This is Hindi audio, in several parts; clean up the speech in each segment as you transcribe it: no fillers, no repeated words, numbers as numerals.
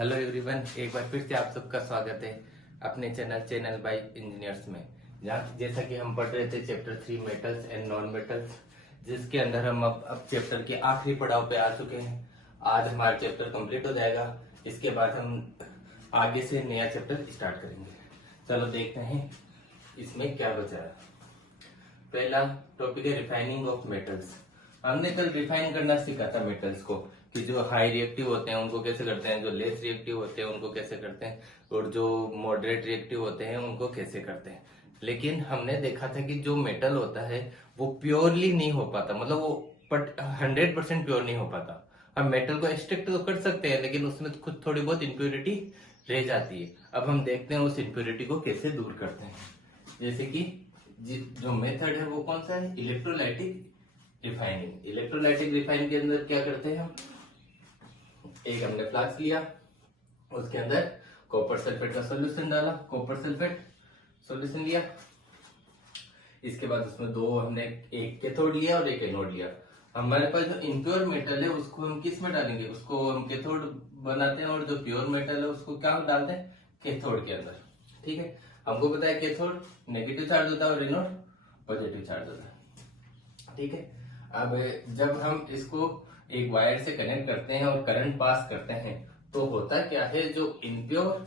हेलो एवरीवन, एक बार फिर से आप सबका स्वागत है अपने चैनल बाय इंजीनियर्स में। जहाँ जैसा कि हम पढ़ रहे थे chapter 3 metals and non metals, जिसके अंदर हम अब चैप्टर के आखिरी पड़ाव पे आ चुके हैं। आज हमारा चैप्टर कंप्लीट हो जाएगा। इसके बाद हम आगे से नया चैप्टर स्टार्ट करेंगे। चलो देखते हैं इसमें क्या बचा है। पहला टॉपिक है रिफाइनिंग ऑफ मेटल्स। हमने कल रिफाइन करना सीखा था मेटल्स को, कि जो हाई रिएक्टिव होते हैं उनको कैसे करते हैं, जो लेस रिएक्टिव होते हैं उनको कैसे करते हैं, और जो मॉडरेट रिएक्टिव होते हैं उनको कैसे करते हैं। लेकिन हमने देखा था कि जो मेटल होता है वो प्योरली नहीं हो पाता, मतलब वो 100% प्योर नहीं हो पाता। हम मेटल को एक्सट्रैक्ट तो कर सकते हैं, लेकिन उसमें खुद थोड़ी बहुत इम्प्योरिटी रह जाती है। अब हम देखते हैं उस इम्प्योरिटी को कैसे दूर करते हैं। जैसे कि जो मेथड है वो कौन सा है, इलेक्ट्रोलाइटिक रिफाइनिंग। इलेक्ट्रोलाइटिक रिफाइन के अंदर क्या करते हैं हम, एक हमने फ्लास्क लिया, उसके अंदर कॉपर सल्फेट का सॉल्यूशन डाला, कॉपर सल्फेट सॉल्यूशन लिया। इसके बाद उसमें दो हमने एक कैथोड लिया और एक एनोड लिया। हमारे पास जो इम्प्योर मेटल है उसको हम किस में डालेंगे, उसको हम कैथोड बनाते हैं, और जो प्योर मेटल है उसको क्या डालते हैं, कैथोड के अंदर। ठीक है, हमको पता है कैथोड नेगेटिव चार्ज होता है और एनोड पॉजिटिव चार्ज होता है। ठीक है, अब जब हम इसको एक वायर से कनेक्ट करते हैं और करंट पास करते हैं तो होता क्या है, जो इम्प्योर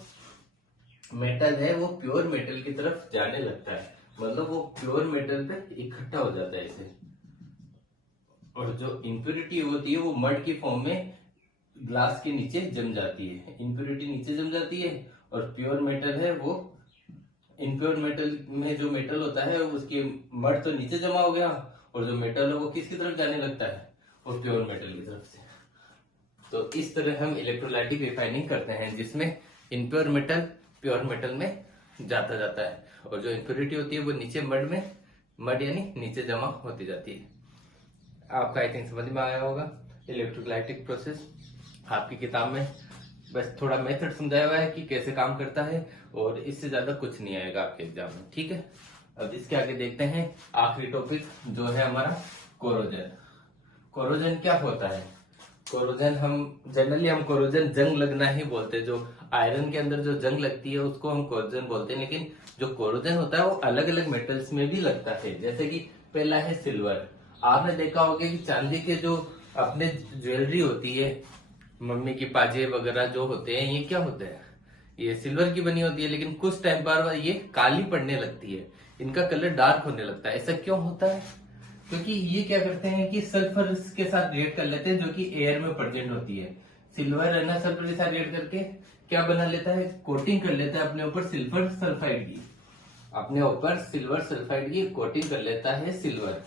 मेटल है वो प्योर मेटल की तरफ जाने लगता है, मतलब वो प्योर मेटल पे इकट्ठा हो जाता है इसे। और जो इम्प्योरिटी होती है वो मड की फॉर्म में ग्लास के नीचे जम जाती है, इम्प्योरिटी नीचे जम जाती है। और प्योर मेटल है वो, इम्प्योर मेटल में जो मेटल होता है उसकी मड तो नीचे जमा हो गया, और जो मेटल है वो किसकी तरफ जाने लगता है, और प्योर मेटल की तरफ से। तो इस तरह हम इलेक्ट्रोलाइटिक रिफाइनिंग करते हैं, जिसमें इम्प्योर मेटल प्योर मेटल में जाता है, और जो इम्प्योरिटी होती है वो नीचे मड यानी नीचे जमा होती जाती है। आपका आई थिंक समझ में आया होगा इलेक्ट्रोलाइटिक प्रोसेस। आपकी किताब में बस थोड़ा मेथड समझाया हुआ है कि कैसे काम करता है, और इससे ज्यादा कुछ नहीं आएगा आपके एग्जाम में। ठीक है, अब इसके आगे देखते हैं आखिरी टॉपिक जो है हमारा कोरोजन। कोरोजन क्या होता है, कोरोजन हम कोरोजन जंग लगना ही बोलते हैं। जो आयरन के अंदर जो जंग लगती है उसको हम कोरोजन बोलते हैं, लेकिन जो कोरोजन होता है वो अलग अलग मेटल्स में भी लगता है। जैसे कि पहला है सिल्वर। आपने देखा होगा कि चांदी के जो अपने ज्वेलरी होती है, मम्मी की पाजे वगैरह जो होते हैं, ये क्या होते हैं, ये सिल्वर की बनी होती है, लेकिन कुछ टाइम बाद ये काली पड़ने लगती है, इनका कलर डार्क होने लगता है। ऐसा क्यों होता है, क्योंकि ये क्या करते हैं कि सल्फर के साथ रिएक्ट कर लेते हैं, जो कि एयर में प्रेजेंट होती है। सिल्वर है ना, सल्फर के साथ रिएक्ट करके क्या बना लेता है, कोटिंग कर लेता है अपने ऊपर सिल्वर सल्फाइड की, अपने ऊपर सिल्वर सल्फाइड की कोटिंग कर लेता है सिल्वर।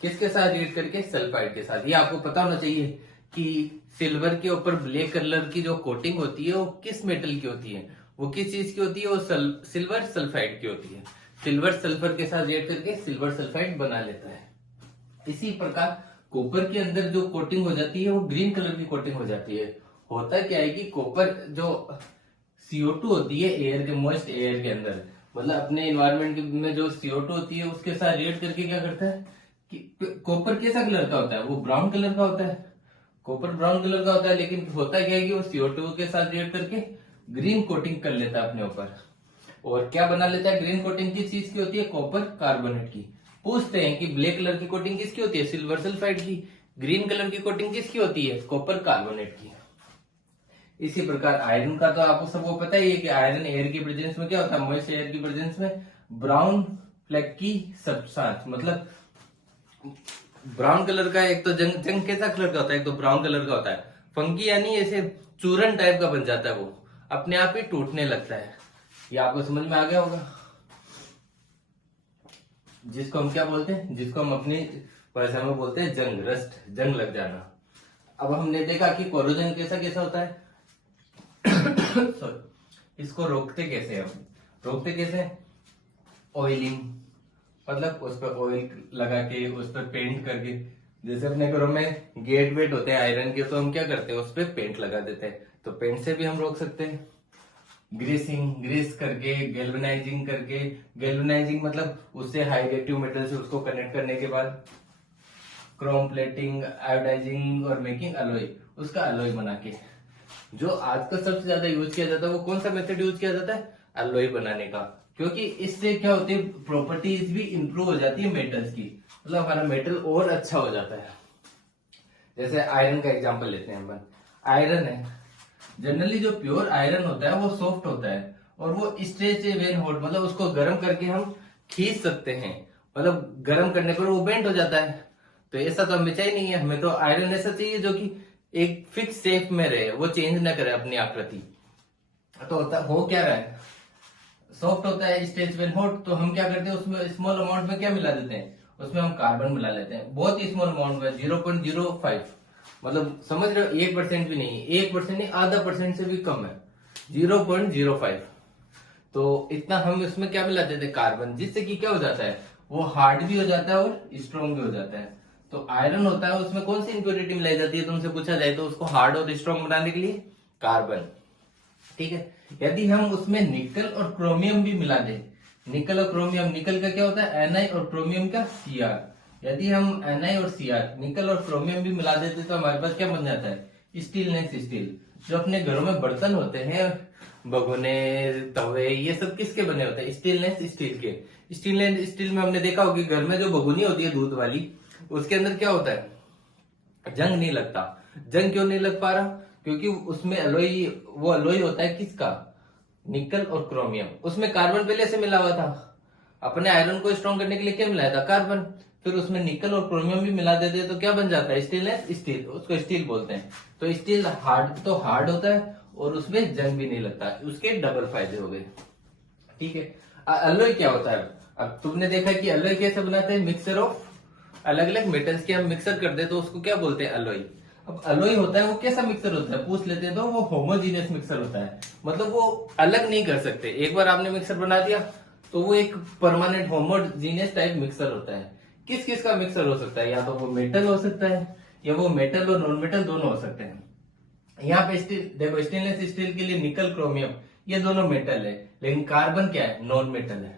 किसके साथ रिएक्ट करके, सल्फाइड के साथ। ये आपको पता होना चाहिए कि सिल्वर के ऊपर ब्लैक कलर की जो कोटिंग होती है वो किस मेटल की होती है, वो किस चीज की होती है, वो सिल्वर सल्फाइड की होती है। सिल्वर सल्फर के साथ रिएक्ट करके सिल्वर सल्फाइड बना लेता है। इसी प्रकार कॉपर के अंदर जो कोटिंग हो जाती है वो ग्रीन कलर की कोटिंग हो जाती है। होता क्या है कि कॉपर जो CO2 होती है एयर के, मॉइस्ट एयर के अंदर, मतलब अपने इन्वायरमेंट में जो CO2 होती है उसके साथ रिएक्ट करके क्या करता है कि कॉपर कैसा कलर का होता है, वो ब्राउन कलर का होता है। कॉपर ब्राउन कलर का होता है, लेकिन होता क्या है कि वो CO2 के साथ रिएक्ट करके ग्रीन कोटिंग कर लेता है अपने ऊपर। और क्या बना लेता है, ग्रीन कोटिंग किस चीज की होती है, कॉपर कार्बोनेट की। पूछते हैं कि ब्लैक कलर की कोटिंग किसकी होती है, सिल्वर सल्फाइड की। ग्रीन कलर की कोटिंग किसकी होती है, कॉपर कार्बोनेट की। इसी प्रकार आयरन का तो आपको सबको पता ही है कि आयरन एयर की प्रेजेंस में क्या होता है, मॉइस्ट एयर की प्रेजेंस में ब्राउन फ्लैग की सब्सटेंस, मतलब ब्राउन कलर का। एक तो जंग जंग कैसा कलर का होता है, एक तो ब्राउन कलर का होता है। फंगी यानी ऐसे चूरन टाइप का बन जाता है, वो अपने आप ही टूटने लगता है। ये आपको समझ में आ गया होगा, जिसको हम क्या बोलते हैं, जिसको हम अपनी भाषा में बोलते हैं जंग, रस्ट, जंग लग जाना। अब हमने देखा कि कोरोजन कैसा कैसा होता है सॉरी, इसको रोकते कैसे, हम रोकते कैसे, ऑयलिंग, मतलब उस पर ऑयल लगा के, उस पर पेंट करके। जैसे अपने घरों में गेट वेट होते हैं आयरन के, तो हम क्या करते हैं, उस पर पेंट लगा देते हैं, तो पेंट से भी हम रोक सकते हैं। ग्रीस करके, गैल्वेनाइजिंग करके, गैल्वेनाइजिंग मतलब उससे हाई रिएक्टिव मेटल से उसको कनेक्ट करने के बाद क्रोम प्लेटिंग, आयोडाइजिंग और मेकिंग अलॉय, उसका अलॉय बना के। जो आजकल सबसे ज्यादा यूज किया जाता है वो कौन सा मेथड यूज किया जाता है, अलॉय बनाने का, क्योंकि इससे क्या होती है, प्रॉपर्टीज भी इंप्रूव हो जाती है मेटल्स की, मतलब हमारा मेटल और अच्छा हो जाता है। जैसे आयरन का एग्जांपल लेते हैं अपन। आयरन है, जनरली जो प्योर आयरन होता है वो सॉफ्ट होता है और वो स्ट्रेच वेन हॉट, मतलब उसको गर्म करके हम खींच सकते हैं, मतलब गर्म करने पर वो बेंड हो जाता है। तो ऐसा तो हमें चाहिए नहीं है, हमें तो आयरन ऐसा चाहिए जो कि एक फिक्स शेप में रहे, वो चेंज ना करे अपनी आकृति। तो हो क्या रहा है, सॉफ्ट होता है स्ट्रेच वेन हॉट, तो हम क्या करते हैं उसमें स्मॉल अमाउंट में क्या मिला देते हैं, उसमें हम कार्बन मिला लेते हैं, बहुत ही स्मॉल अमाउंट में 0.05, मतलब समझ रहे हो, 1% भी नहीं, 1% नहीं, आधा परसेंट से भी कम है, 0.05। तो इतना हम इसमें क्या मिला देते हैं, कार्बन, जिससे कि क्या हो जाता है, वो हार्ड भी हो जाता है और स्ट्रॉन्ग भी हो जाता है। तो आयरन होता है उसमें कौन सी इंप्योरिटी मिलाई जाती है तुमसे पूछा जाए तो, उसको हार्ड और स्ट्रॉन्ग बनाने के लिए कार्बन, ठीक है। यदि हम उसमें निकल और क्रोमियम भी मिला दें, निकल और क्रोमियम, निकल का क्या होता है Na और क्रोमियम का Cr, यदि हम Na और Cr, निकल और क्रोमियम भी मिला देते तो हमारे पास क्या बन जाता है, स्टीलनेस स्टील। जो अपने घरों में बर्तन होते हैं, भगोने, तवे, ये सब किसके बने होते हैं, स्टीलनेस स्टील के। स्टीलनेस स्टील में हमने देखा होगा घर में जो भगोनी होती है दूध वाली, उसके अंदर क्या होता है, जंग नहीं लगता। जंग क्यों नहीं लग पा रहा, क्योंकि उसमें अलॉय, वो अलॉय होता है किसका, निकल और क्रोमियम, उसमें कार्बन पहले से मिला हुआ था। अपने आयरन को स्ट्रॉन्ग करने के लिए क्या मिलाया था, कार्बन, फिर उसमें निकल और क्रोमियम भी मिला देते तो क्या बन जाता है, स्टीलनेस स्टील, उसको स्टील बोलते हैं। तो स्टील हार्ड तो हार्ड होता है और उसमें जंग भी नहीं लगता, उसके डबल फायदे हो गए, ठीक है। अलॉय क्या होता है, अब तुमने देखा कि अलॉय कैसे बनाते हैं, मिक्सर ऑफ अलग अलग मेटल्स के हम मिक्सर कर दे तो उसको क्या बोलते हैं, अलॉय। अब अलॉय होता है वो कैसा मिक्सर होता है, पूछ लेते हैं तो वो होमोजीनियस मिक्सर होता है, मतलब वो अलग नहीं कर सकते। एक बार आपने मिक्सर बना दिया तो वो एक परमानेंट होमोजीनियस टाइप मिक्सर होता है। किस किस का मिक्सर हो सकता है, या तो वो मेटल हो सकता है या वो मेटल और नॉन मेटल दोनों हो सकते हैं। यहाँ पे स्टील देखो, स्टेनलेस स्टील के लिए निकल क्रोमियम ये दोनों मेटल है, लेकिन कार्बन क्या है, नॉन मेटल है।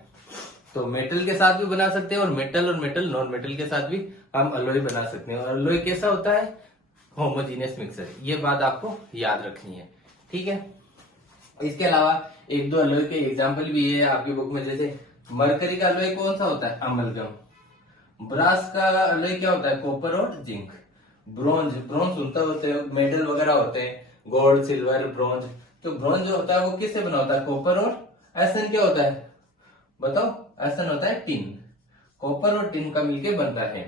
तो मेटल के साथ भी बना सकते हैं और मेटल नॉन मेटल के साथ भी हम अलॉय बना सकते हैं। और अलॉय कैसा होता है, होमोजीनियस मिक्सर, ये बात आपको याद रखनी है, ठीक है। इसके अलावा एक दो अलॉय के एग्जांपल भी है आपकी बुक में, जैसे मरकरी का अलॉय कौन सा होता है, अमलगम। ब्रास का अलॉय क्या होता है, कॉपर और जिंक। ब्रॉन्ज, ब्रॉन्ज सुनता होते हैं, मेडल वगैरह होते हैं, गोल्ड, सिल्वर, ब्रॉन्ज। तो ब्रॉन्ज जो होता है वो किससे बना होता है, कॉपर और एसन क्या होता है, बताओ, एसन होता है टिन। कॉपर और टिन का मिलके बनता है।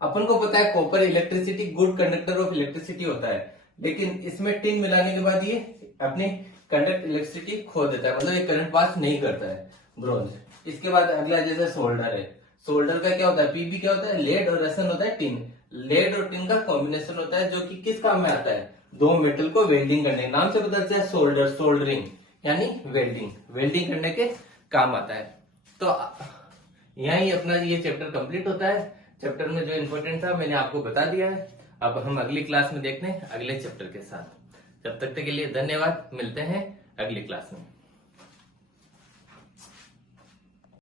अपन को पता है copper electricity, good conductor of electricity होता है, लेकिन इसमें टिन मिलाने के बाद ये अपनी कंडक्ट इलेक्ट्रिसिटी खो देता है, मतलब ये करंट पास नहीं करता है, ब्रॉन्ज। इसके बाद अगला जैसे सोल्डर है, सोल्डर का क्या होता है, पीबी क्या होता है, लेड और एसन होता है टिन। लेड और टिन का कॉम्बिनेशन होता है जो कि किस काम में आता है, दो मेटल को वेल्डिंग करने, नाम से पता चलता है सोल्डर, सोल्डरिंग यानी वेल्डिंग, वेल्डिंग करने के काम आता है। तो यही अपना ये चैप्टर कंप्लीट होता है। चैप्टर में जो इम्पोर्टेंट था मैंने आपको बता दिया है। अब हम अगली क्लास में देखते हैं अगले चैप्टर के साथ। जब तक के लिए धन्यवाद, मिलते हैं अगली क्लास में।